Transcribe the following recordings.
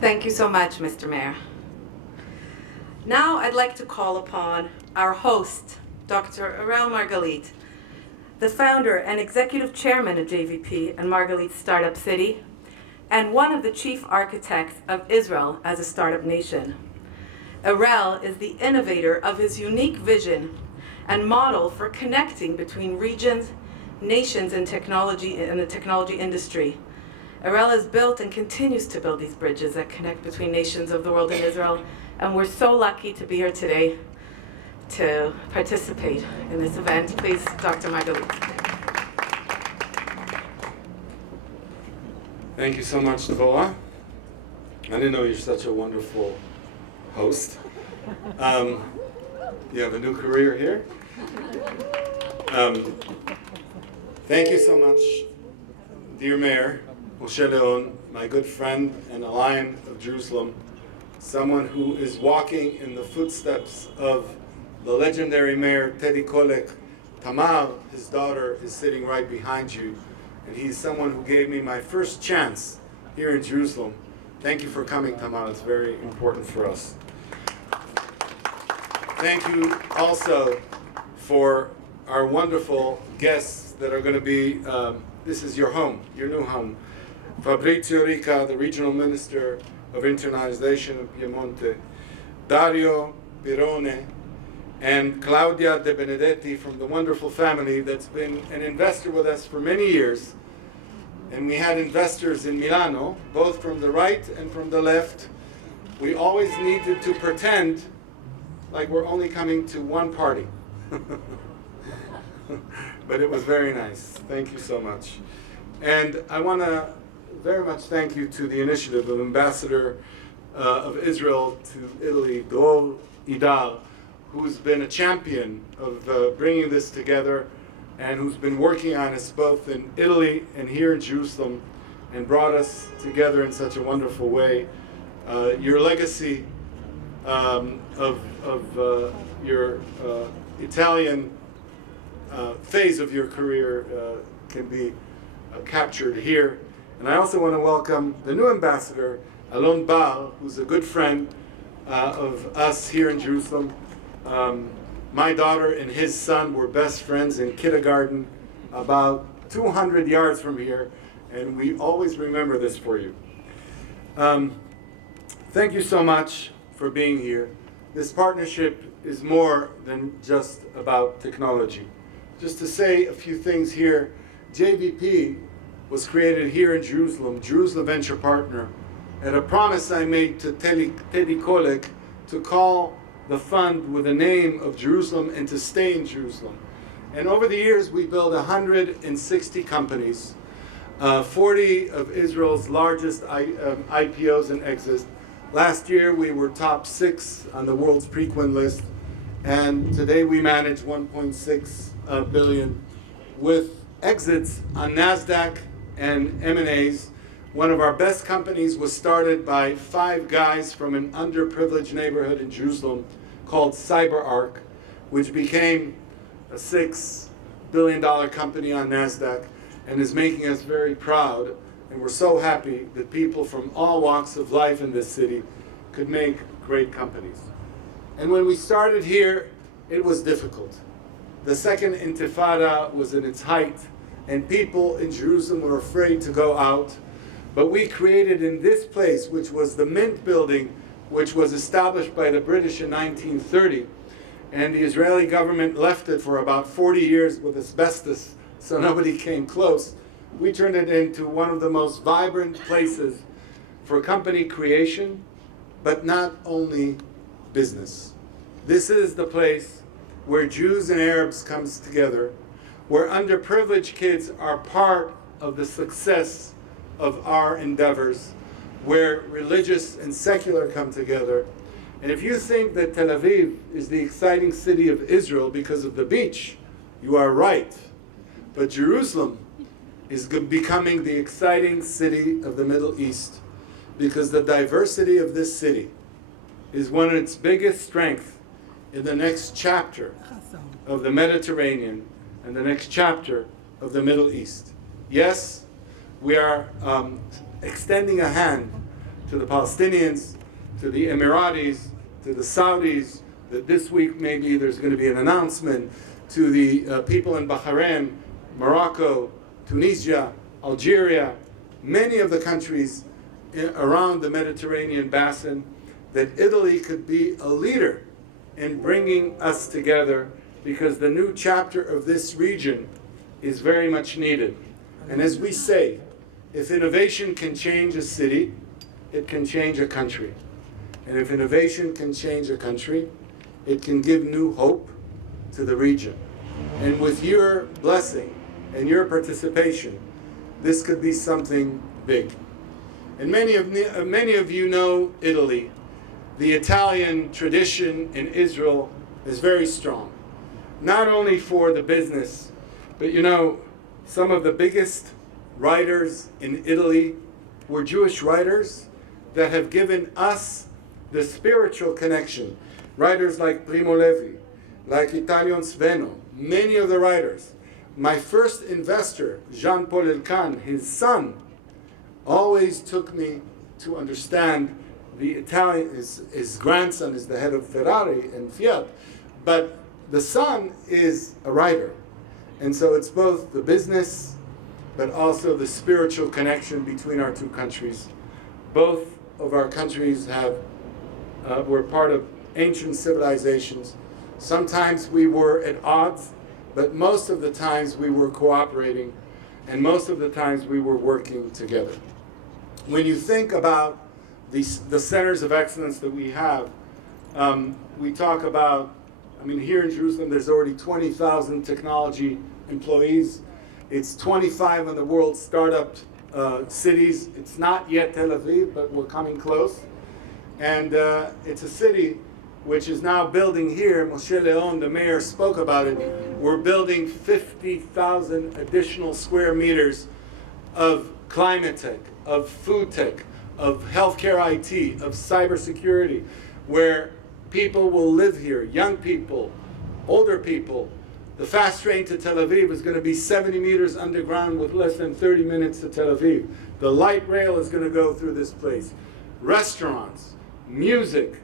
Thank you so much, Mr. Mayor. Now I'd like to call upon our host, Dr. Erel Margalit, the founder and executive chairman of JVP and Margalit Startup City, and one of the chief architects of Israel as a startup nation. Erel is the innovator of his unique vision and model for connecting between regions, nations, and technology in the technology industry. Erel has built and continues to build these bridges that connect between nations of the world and Israel, and we're so lucky to be here today to participate in this event. Please, Dr. Margalit. Thank you so much, Devorah. I didn't know you're such a wonderful host. You have a new career here. Thank you so much, dear Mayor Moshe Leon, my good friend and a lion of Jerusalem, someone who is walking in the footsteps of the legendary Mayor Teddy Kollek. Tamar, his daughter, is sitting right behind you, and he's someone who gave me my first chance here in Jerusalem. Thank you for coming, Tamar. It's very important for us. Thank you also for our wonderful guests that are going to be, this is your home, your new home. Fabrizio Rica, the Regional Minister of Internationalization of Piemonte, Dario Pirone, and Claudia De Benedetti from the wonderful family that's been an investor with us for many years. And we had investors in Milano, both from the right and from the left. We always needed to pretend like we're only coming to one party. But it was very nice. Thank you so much. And I want to very much thank you to the initiative of Ambassador of Israel to Italy, Dor Idar, who's been a champion of bringing this together and who's been working on us both in Italy and here in Jerusalem and brought us together in such a wonderful way. Your legacy of your Italian phase of your career can be captured here. And I also want to welcome the new ambassador, Alon Bar, who's a good friend of us here in Jerusalem. My daughter and his son were best friends in kindergarten about 200 yards from here, and we always remember this for you. Thank you so much for being here. This partnership is more than just about technology. Just to say a few things here, JVP was created here in Jerusalem, Jerusalem Venture Partner, and a promise I made to Teddy Kollek to call the fund with the name of Jerusalem and to stay in Jerusalem. And over the years, we built 160 companies, 40 of Israel's largest IPOs and exits. Last year, we were top 6 on the world's Preqin list, and today we manage 1.6 billion with exits on NASDAQ and M&As. One of our best companies was started by 5 guys from an underprivileged neighborhood in Jerusalem called CyberArk, which became a $6 billion company on NASDAQ and is making us very proud. And we're so happy that people from all walks of life in this city could make great companies. And when we started here, it was difficult. The second Intifada was in its height, and people in Jerusalem were afraid to go out. But we created in this place, which was the Mint building, which was established by the British in 1930, and the Israeli government left it for about 40 years with asbestos, so nobody came close. We turned it into one of the most vibrant places for company creation, but not only business. This is the place where Jews and Arabs comes together, where underprivileged kids are part of the success of our endeavors, where religious and secular come together. And if you think that Tel Aviv is the exciting city of Israel because of the beach, you are right. But Jerusalem is becoming the exciting city of the Middle East because the diversity of this city is one of its biggest strengths in the next chapter of the Mediterranean and the next chapter of the Middle East. Yes, we are extending a hand to the Palestinians, to the Emiratis, to the Saudis, that this week maybe there's going to be an announcement, to the people in Bahrain, Morocco, Tunisia, Algeria, many of the countries around the Mediterranean basin, that Italy could be a leader in bringing us together, because the new chapter of this region is very much needed. And as we say, if innovation can change a city, it can change a country. And if innovation can change a country, it can give new hope to the region. And with your blessing and your participation, this could be something big. And many of you know Italy. The Italian tradition in Israel is very strong, not only for the business, but you know, some of the biggest writers in Italy were Jewish writers that have given us the spiritual connection. Writers like Primo Levi, like Italian Sveno, many of the writers. My first investor, Jean-Paul Elkann, his son, always took me to understand the Italian. His grandson is the head of Ferrari and Fiat, but the son is a writer. And so it's both the business, but also the spiritual connection between our two countries. Both of our countries were part of ancient civilizations. Sometimes we were at odds, but most of the times we were cooperating, and most of the times we were working together. When you think about the centers of excellence that we have, we talk about, here in Jerusalem there's already 20,000 technology employees. It's 25 in the world startup cities. It's not yet Tel Aviv, but we're coming close. And it's a city which is now building here. Moshe Leon, the mayor, spoke about it. We're building 50,000 additional square meters of climate tech, of food tech, of healthcare IT, of cybersecurity, where people will live here, young people, older people. The fast train to Tel Aviv is going to be 70 meters underground with less than 30 minutes to Tel Aviv. The light rail is going to go through this place. Restaurants, music,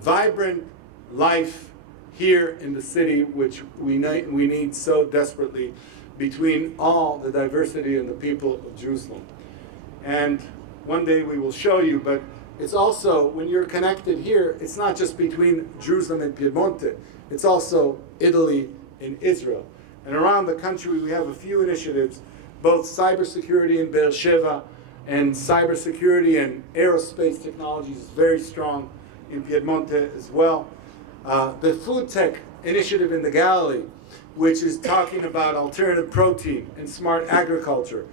vibrant life here in the city, which we need so desperately, between all the diversity and the people of Jerusalem. And one day we will show you, but it's also, when you're connected here, it's not just between Jerusalem and Piemonte, it's also Italy and Israel. And around the country we have a few initiatives, both cybersecurity in Beersheba, and cybersecurity and aerospace technologies is very strong in Piemonte as well. The food tech initiative in the Galilee, which is talking about alternative protein and smart agriculture.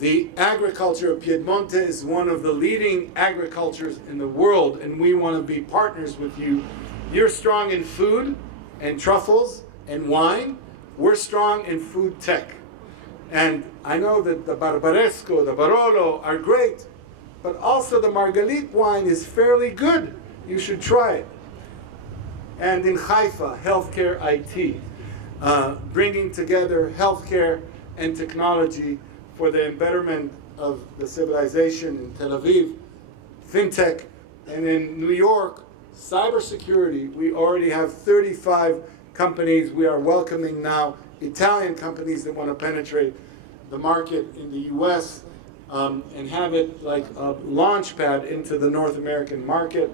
The agriculture of Piemonte is one of the leading agricultures in the world, and we want to be partners with you. You're strong in food and truffles and wine. We're strong in food tech. And I know that the Barbaresco, the Barolo are great, but also the Margalit wine is fairly good. You should try it. And in Haifa, healthcare IT, bringing together healthcare and technology for the betterment of the civilization in Tel Aviv, fintech, and in New York, cybersecurity. We already have 35 companies. We are welcoming now Italian companies that want to penetrate the market in the US and have it like a launch pad into the North American market.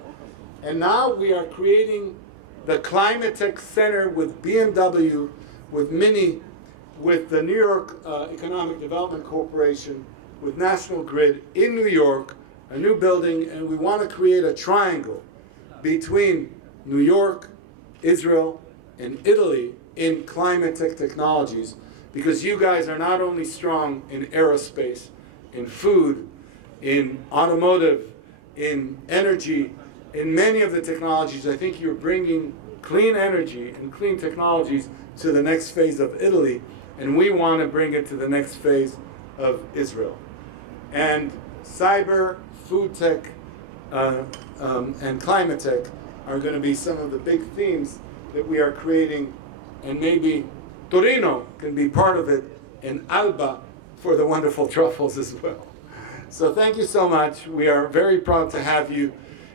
And now we are creating the Climate Tech Center with BMW, with Mini, with the New York Economic Development Corporation, with National Grid in New York, a new building, and we want to create a triangle between New York, Israel, and Italy in climate tech technologies, because you guys are not only strong in aerospace, in food, in automotive, in energy, in many of the technologies. I think you're bringing clean energy and clean technologies to the next phase of Italy, and we want to bring it to the next phase of Israel. And cyber, food tech, and climate tech are going to be some of the big themes that we are creating, and maybe Torino can be part of it, and Alba for the wonderful truffles as well. So thank you so much. We are very proud to have you.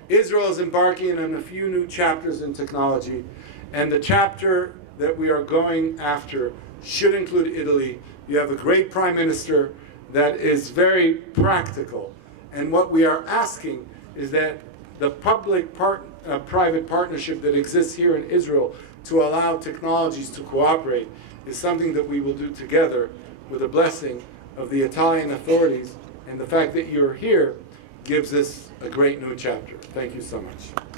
Israel is embarking on a few new chapters in technology, and the chapter that we are going after should include Italy. You have a great prime minister that is very practical, and what we are asking is that the public-private partnership that exists here in Israel to allow technologies to cooperate is something that we will do together with the blessing of the Italian authorities, and the fact that you're here gives us a great new chapter. Thank you so much.